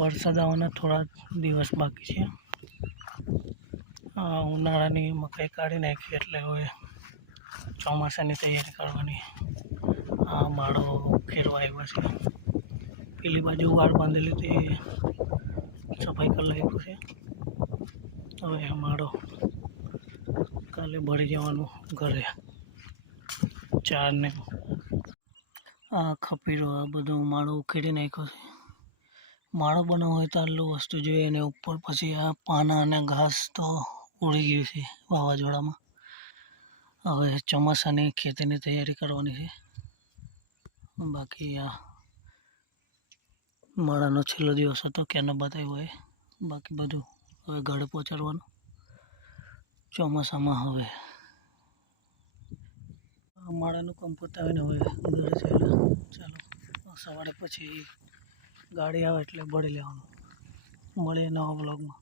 વરસાદ આવવાના થોડા દિવસ બાકી છે. ઉનાળાની મકાઈ કાઢી નાખી એટલે હવે ચોમાસાની તૈયારી કરવાની. આ માળો ખેરવા આવ્યો છે. પેલી બાજુ વાળ બાંધેલી તે સફાઈ કરી નાખ્યું છે. હવે આ માળો કાલે ભરી જવાનું ઘરે. ચારને આ ખપીરો, આ બધો માળો ઉખેડી નાખ્યો છે. માળો બનાવવો હોય તો આટલું વસ્તુ જોઈએ અને ઉપર પછી આ પાના અને ઘાસ તો ઉડી ગયું છે વાવાઝોડામાં. હવે ચોમાસાની ખેતીની તૈયારી કરવાની છે. બાકી આ માળાનો છેલ્લો દિવસ હતો ક્યાંનો બતાવ્યો હોય. બાકી બધું હવે ઘરે પહોંચાડવાનું. ચોમાસામાં હવે માળાનું કંપોત આવીને હવે ઘરે ચાલો ચાલો, સવારે પછી ગાડી આવે એટલે બળી લેવાનું. મળીએ નવા બ્લોગમાં